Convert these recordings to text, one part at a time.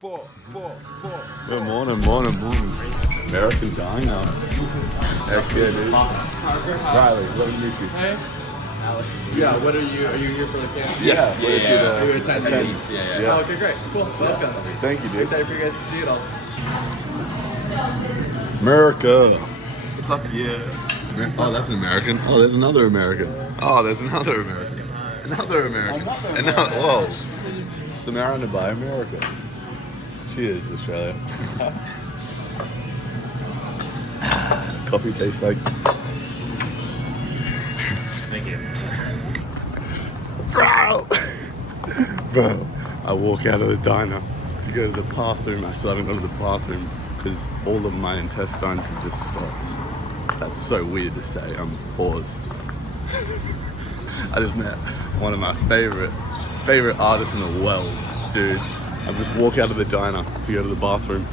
Good morning. American Diner. Heck yeah, dude. Riley, what do you meet you? Hey. Alex. Yeah, what are you here for the camp? Yeah. You're attending. Yeah. Oh, okay, great. Cool. Welcome. Thank you, dude. Excited for you guys to see it all. America. Fuck yeah. Oh, that's an American. Oh, there's another American. Oh, there's another American. Another American. Whoa. Surrounded by America. Cheers, Australia. Coffee tastes like. Thank you. Bro, I walk out of the diner to go to the bathroom. I still haven't gone to the bathroom because all of my intestines have just stopped. That's so weird to say. I'm paused. I just met one of my favorite artists in the world, dude. I just walk out of the diner to go to the bathroom.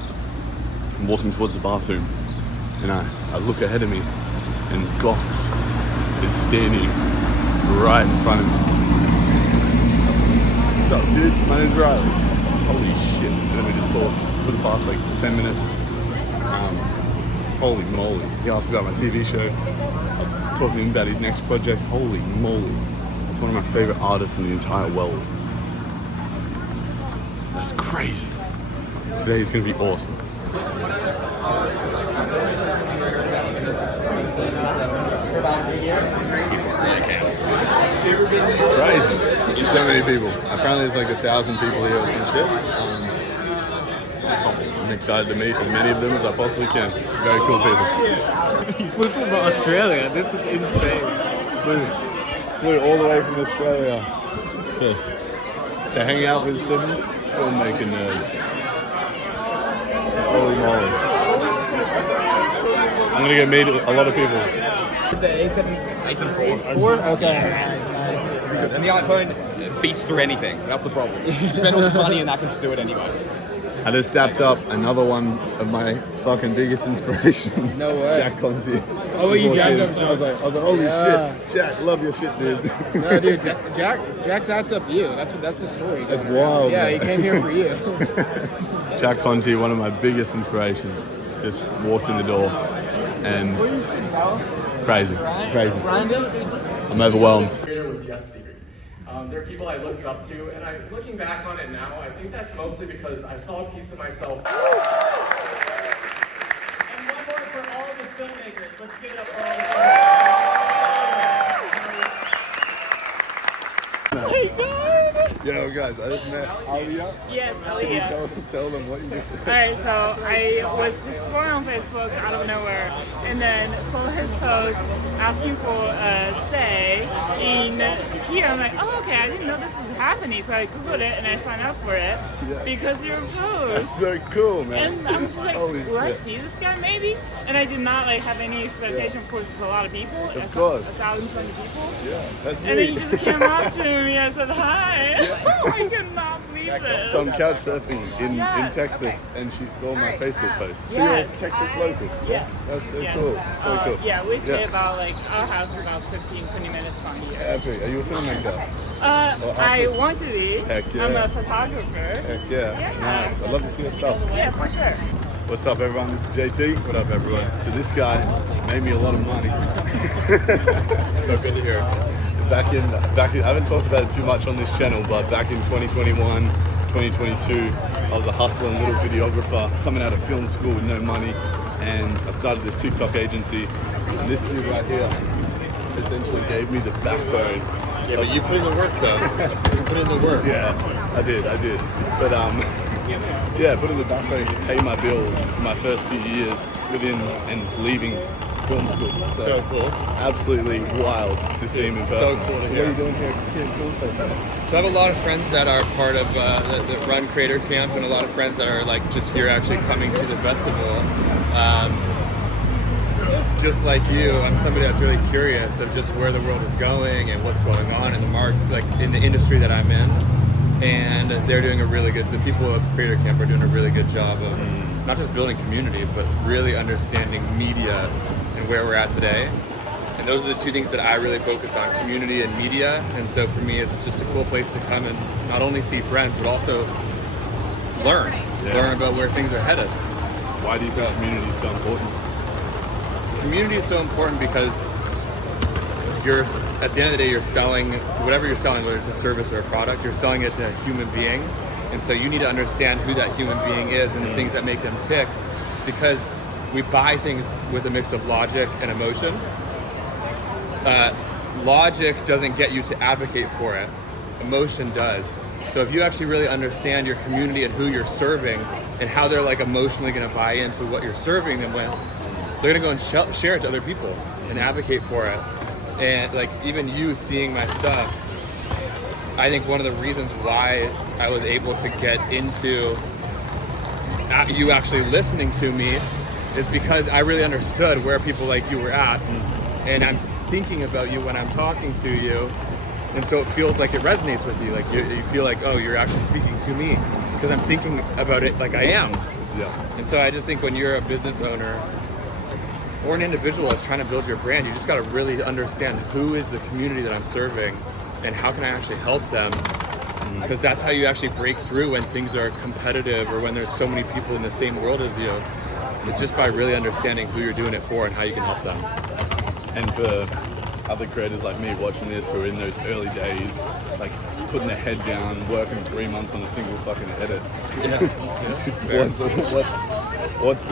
I'm walking towards the bathroom, and I look ahead of me, and Gox is standing right in front of me. What's up, dude? My name's Riley. Holy shit. And then we just talked for the past like 10 minutes. Holy moly. He asked about my TV show. I'm talking to him about his next project. Holy moly. It's one of my favorite artists in the entire world. That's crazy. Today is going to be awesome. Crazy. So many people. Apparently there's like 1,000 people here or some shit. I'm excited to meet as many of them as I possibly can. Very cool people. You flew from Australia. This is insane. Flew all the way from Australia to hang out with some filmmaking nerds. Holy moly. I'm gonna go meet a lot of people. The A74. Okay, nice. And the iPhone beats through anything. That's the problem. You spend all this money and that can just do it anyway. I just dapped up another one of my fucking biggest inspirations. No way. Jack Conti. Oh, you dapped up. I was like, holy Yeah. shit, Jack, love your shit, dude. No, dude, Jack dapped up you. That's the story. That's wild. Yeah, man. he came here for you. Jack Conti, one of my biggest inspirations, just walked in the door and crazy. I'm overwhelmed. Creator was yes theory. There are people I looked up to, and looking back on it now, I think that's mostly because I saw a piece of myself. And one more for all the filmmakers. Let's give it up for all the filmmakers. Yo, guys, I just met Alia. Yes, Can you Aliyah. tell them what you just said? Alright, so I was just scrolling on Facebook out of nowhere and then saw his post asking for a stay in here. I'm like, oh, okay, I didn't know this was happening. So I Googled it and I signed up for it because your post. That's so cool, man. And I was just like, Holy will I shit. see this guy maybe? And I did not like have any expectation. Of course, it's a lot of people. Of course. 1,020 people. Yeah, that's me. And then he just came up to me. I said, hi. I could not believe it. So I'm couch surfing in Yes, Texas, okay. and she saw my Alright. Facebook post. So Yes. you're a Texas local. Yes. That's so Yes. cool. So cool. Yeah, we stay Yeah. about like our house is about 15-20 minutes from here. Epic. Are you a filmmaker? Or I artist? want to be. Heck yeah. I'm a photographer. Heck yeah. Yeah. Nice. I love to see your stuff. Yeah, for sure. What's up, everyone? This is JT. What up, everyone? So this guy made me a lot of money. So good to hear. Back in, I haven't talked about it too much on this channel, but back in 2021, 2022, I was a hustler and little videographer coming out of film school with no money, and I started this TikTok agency. And this dude right here essentially gave me the backbone. Yeah, but you put in the work though. You put in the work. Yeah, I did. But yeah, put in the backbone to pay my bills for my first few years within and leaving film school. So cool. Absolutely wild to see him in person. So cool to What hear. are you doing here at Film Festival? So I have a lot of friends that are part of that run Creator Camp, and a lot of friends that are like just here actually coming to the festival. Just like you, I'm somebody that's really curious of just where the world is going and what's going on in the like in the industry that I'm in. And they're doing the people of Creator Camp are doing a really good job of not just building community, but really understanding media and where we're at today. And those are the two things that I really focus on, community and media. And so for me, it's just a cool place to come and not only see friends, but also learn. Yes. Learn about where things are headed. Why do you think community is so important? Community is so important because you're, at the end of the day, you're selling, whatever you're selling, whether it's a service or a product, you're selling it to a human being. And so you need to understand who that human being is and the things that make them tick, because we buy things with a mix of logic and emotion. Logic doesn't get you to advocate for it. Emotion does. So if you actually really understand your community and who you're serving and how they're like emotionally going to buy into what you're serving them with, they're going to go and share it to other people and advocate for it. And like even you seeing my stuff, I think one of the reasons why I was able to get into you actually listening to me is because I really understood where people like you were at. And I'm thinking about you when I'm talking to you, and so it feels like it resonates with you. Like you feel like, oh, you're actually speaking to me because I'm thinking about it like I am. Yeah. And so I just think when you're a business owner or an individual that's trying to build your brand, you just got to really understand who is the community that I'm serving and how can I actually help them, because that's how you actually break through when things are competitive or when there's so many people in the same world as you. It's just by really understanding who you're doing it for and how you can help them. And for other creators like me watching this who are in those early days, like putting their head down, working 3 months on a single fucking edit. What's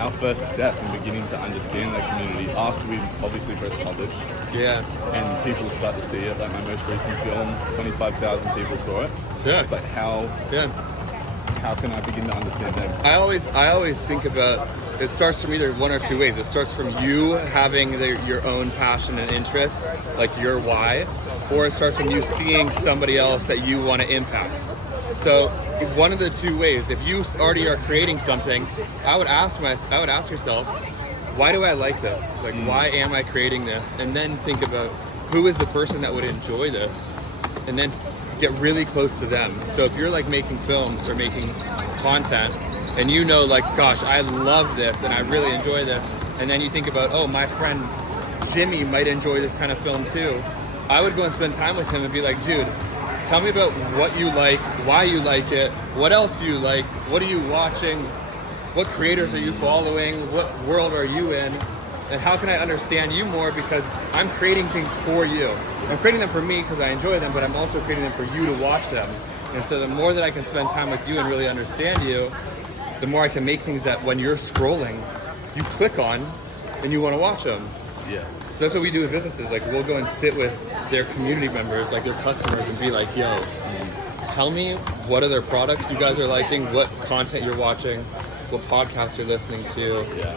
our first step in beginning to understand that community after we obviously press publish? Yeah. And people start to see it. Like my most recent film, 25,000 people saw it. Sick. It's like how can I begin to understand them? I always think about, it starts from either one or two ways. It starts from you having your own passion and interests, like your why, or it starts from you seeing somebody else that you want to impact. So one of the two ways, if you already are creating something, I would ask yourself, why do I like this? Like, why am I creating this? And then think about who is the person that would enjoy this, and then get really close to them. So if you're like making films or making content, and you know, like, gosh, I love this and I really enjoy this, and then you think about, oh, my friend Jimmy might enjoy this kind of film too, I would go and spend time with him and be like, dude, tell me about what you like, why you like it, what else you like, what are you watching, what creators are you following, what world are you in, and how can I understand you more, because I'm creating things for you. I'm creating them for me because I enjoy them, but I'm also creating them for you to watch them. And so the more that I can spend time with you and really understand you, the more I can make things that when you're scrolling, you click on and you want to watch them. Yes. So that's what we do with businesses. Like, we'll go and sit with their community members, like their customers, and be like, yo, tell me what other products you guys are liking, what content you're watching, what podcasts you're listening to. Yeah.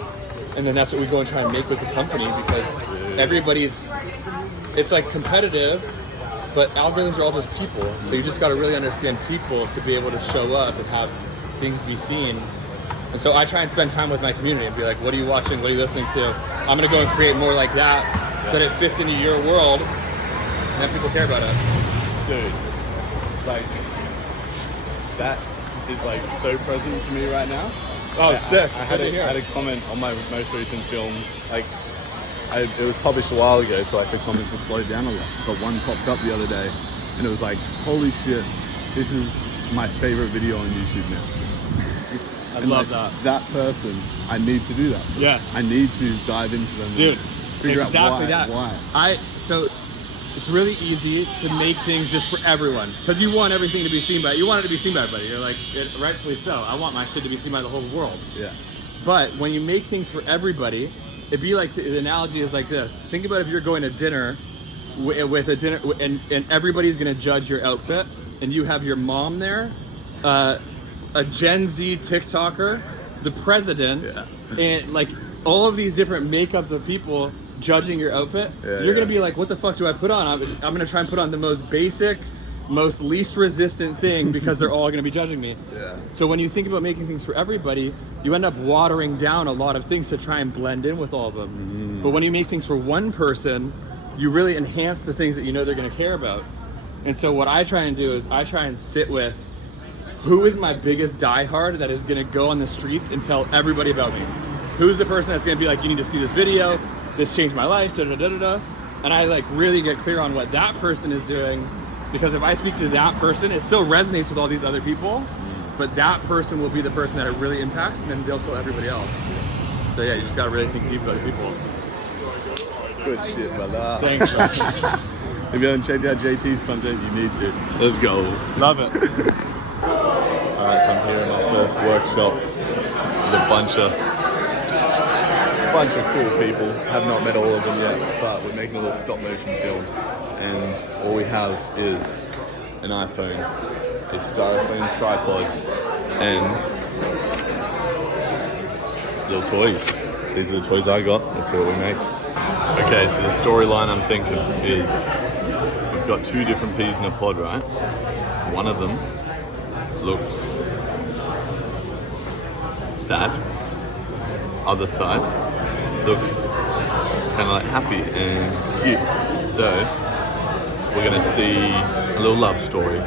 And then that's what we go and try and make with the company, because it's like competitive, but algorithms are all just people. So you just got to really understand people to be able to show up and have things be seen. And so I try and spend time with my community and be like, what are you watching? What are you listening to? I'm going to go and create more like that so that it fits into your world and that people care about it. Dude, like, that is like so present to me right now. Oh, sick. I had a comment on my most recent film. Like, it was published a while ago, so like the comments were slowed down a lot. But one popped up the other day, and it was like, holy shit, this is my favorite video on YouTube now. I love that. That person, I need to do that. Yes. I need to dive into them. Dude, figure exactly out why. So it's really easy to make things just for everyone, because you want everything to be seen by, you want it to be seen by everybody. You're like, rightfully so. I want my shit to be seen by the whole world. Yeah. But when you make things for everybody, it'd be like, the analogy is like this. Think about if you're going to dinner with a dinner, and everybody's gonna judge your outfit, and you have your mom there, a Gen Z TikToker, the president, and like all of these different makeups of people judging your outfit. You're gonna be like, what the fuck do I put on? I'm gonna try and put on the most basic, most least resistant thing, because they're all gonna be judging me. So when you think about making things for everybody, you end up watering down a lot of things to try and blend in with all of them. But when you make things for one person, you really enhance the things that you know they're gonna care about. And so what I try and do is I try and sit with, who is my biggest diehard that is gonna go on the streets and tell everybody about me? Who's the person that's gonna be like, you need to see this video, this changed my life, da da da da da. And I like really get clear on what that person is doing, because if I speak to that person, it still resonates with all these other people. but that person will be the person that it really impacts, and then they'll show everybody else. So yeah, you just gotta really think deep about people. Good shit, brother. Thanks, bro. If you haven't checked out JT's content, you need to. Let's go. Love it. Alright, so I'm here in my first workshop with a bunch of cool people. Have not met all of them yet, but we're making a little stop motion film, and all we have is an iPhone, a styrofoam tripod, and little toys. These are the toys I got. We'll see what we make. Okay, so the storyline I'm thinking is we've got two different peas in a pod, right? One of them looks sad. Other side looks kind of like happy and cute. So we're gonna see a little love story.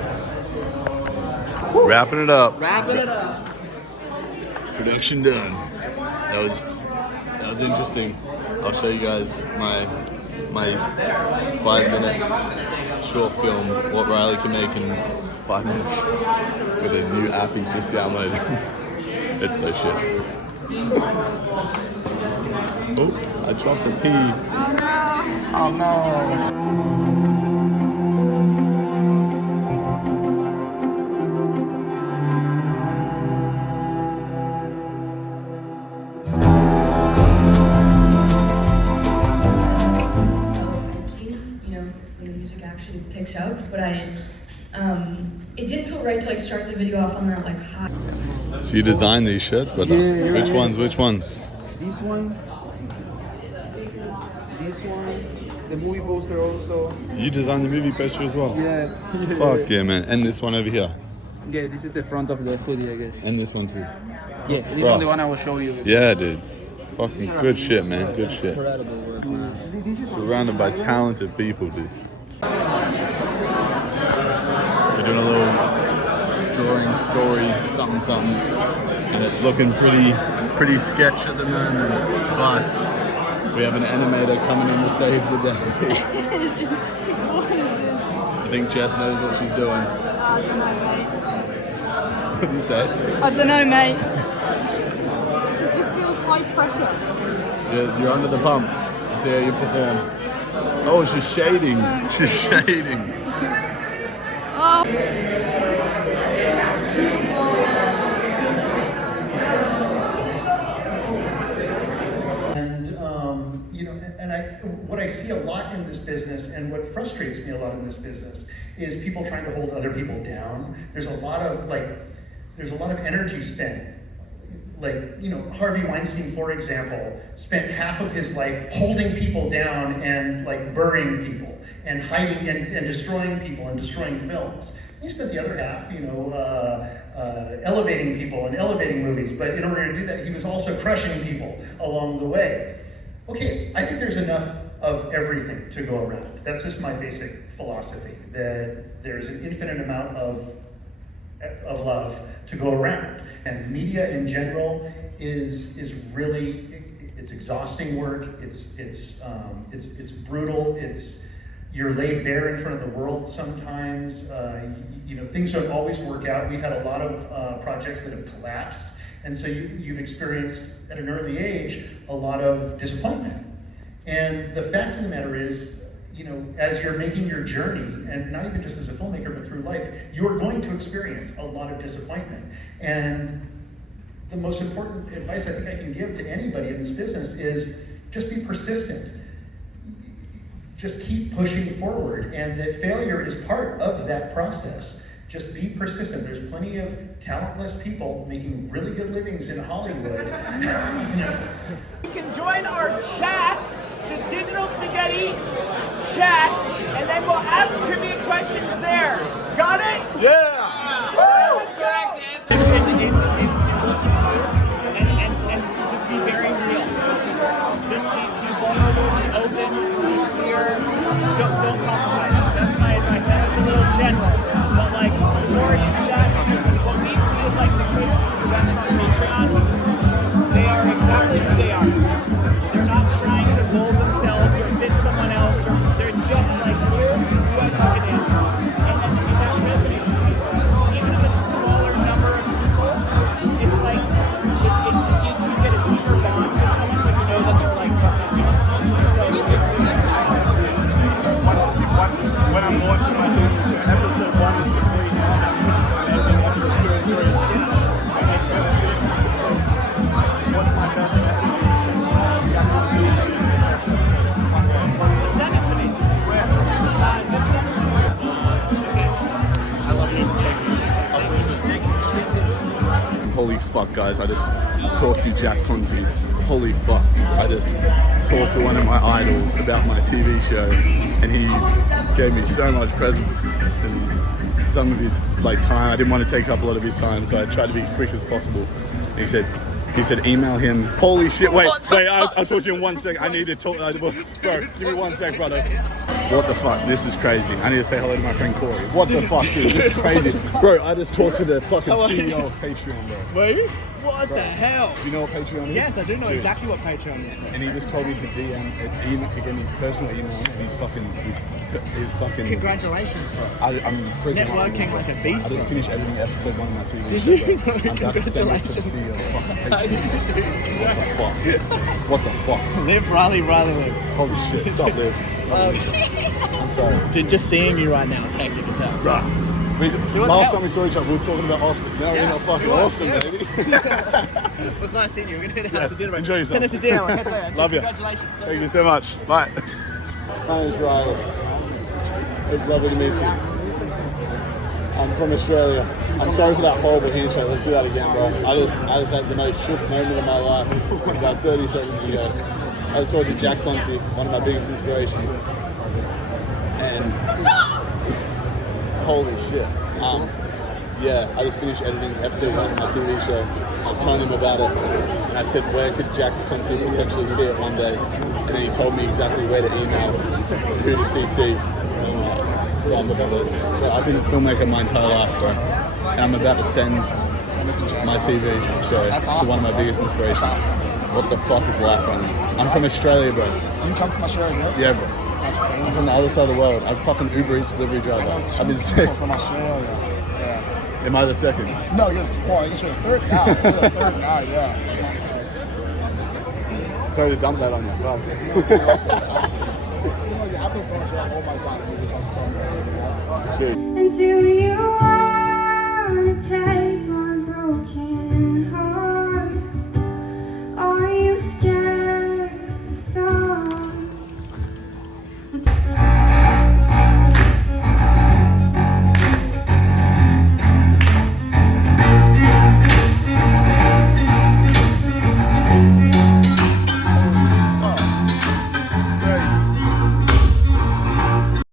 Wrapping it up. Production done. That was interesting. I'll show you guys my 5-minute short film, what Riley can make in 5 minutes with a new app he's just downloaded. It's so shit. Oh, I dropped a pea. Oh no. Picks up, but it didn't feel right to like start the video off on that like high. So you designed these shirts, but Yeah, which right. ones? This one, the movie poster also. You designed the movie poster as well? Yeah. Fuck yeah, man. And this one over here. Yeah, this is the front of the hoodie, I guess. And this one too. Yeah, this Bro. is the one I will show you. Yeah, dude. Fucking good shit, man. Good shit. This is Surrounded by talented people, dude. We're doing a little drawing story, something, and it's looking pretty sketch at the moment. But we have an animator coming in to save the day. I think Jess knows what she's doing. What do you say? I don't know, mate. This feels high pressure. You're under the pump. Let's see how you perform. Oh, she's shading. She's shading. Oh. What I see a lot in this business, and what frustrates me a lot in this business, is people trying to hold other people down. There's a lot of energy spent. Harvey Weinstein, for example, spent half of his life holding people down and burying people and hiding and destroying people and destroying films. He spent the other half, elevating people and elevating movies. But in order to do that, he was also crushing people along the way. Okay, I think there's enough of everything to go around. That's just my basic philosophy, that there's an infinite amount of love to go around. And media in general is really, it's exhausting work, it's brutal, you're laid bare in front of the world sometimes. Things don't always work out. We've had a lot of projects that have collapsed, and so you've experienced at an early age a lot of disappointment. And the fact of the matter is, as you're making your journey, and not even just as a filmmaker, but through life, you're going to experience a lot of disappointment. And the most important advice I think I can give to anybody in this business is just be persistent. Just keep pushing forward, and that failure is part of that process. Just be persistent. There's plenty of talentless people making really good livings in Hollywood. You can join our chat, the Digital Spaghetti chat, and then we'll ask trivia questions there. Got it? Yeah! Let's go! And just be very real. Just be vulnerable, be open, be clear. Don't compromise. That's my advice. I know it's a little general, but the more you do that, what we see is the creators who invest on Patreon, they are exactly who they are. They're not trying to mold themselves or fit someone else, or they're just here's who I fucking am. And that resonates with people. Even if it's a smaller number of Instagram. Holy fuck, guys! I just talked to Jack Conte. Holy fuck! I just talked to one of my idols about my TV show, and he gave me so much presents and some of his time. I didn't want to take up a lot of his time, so I tried to be quick as possible. And he said email him. Holy shit! Wait! I'll talk to you in 1 sec. I need to talk. Bro, give me 1 sec, brother. What the fuck? This is crazy. I need to say hello to my friend Corey. What the fuck, dude? This is crazy. Bro, I just talked to the fucking CEO of Patreon, bro. Wait, what the hell? Do you know what Patreon is? Yes, I do know exactly what Patreon is. And he just told me to DM again his personal email and his fucking. Congratulations, bro. I'm freaking Networking out, like a beast. I just finished editing episode 1 of my TV. Did show, you? bro. I'm about to send it to the CEO of fucking Patreon. What the fuck? Live, Riley, live. Holy shit! Stop, Liv. I'm sorry. Dude, just seeing you right now is hectic as hell. Right. Last time we saw each other, we were talking about Austin. Now we're in fucking Austin, baby. It was nice seeing you. We're gonna head out to dinner. Enjoy yourself. Send us a dinner. Catch you later. Love you. Congratulations. Thank you so much. Bye. My name's Riley. It's lovely to meet you. I'm from Australia. I'm sorry for that horrible handshake. Let's do that again, bro. I just had the most shook moment of my life about 30 seconds ago. I was talking to Jack Conte, one of my biggest inspirations. And holy shit. Yeah, I just finished editing episode 1 of my TV show. I was telling him about it, and I said, where could Jack Conte potentially see it one day? And then he told me exactly where to email, who to CC. I've been a filmmaker my entire life, bro. And I'm about to send my TV show to one of my biggest inspirations. What the fuck is life right now? I'm from Australia, bro. Do you come from Australia? Yeah, bro. That's crazy. I'm from the other side of the world. I'm fucking Uber Eats delivery driver. I've been sick. From Australia. Yeah. Am I the second? No, I guess you're the third now. You're the third now, yeah. Sorry to dump that on you. Fuck. It happens when you're like, oh my god, it becomes so good. Dude. And do you wanna take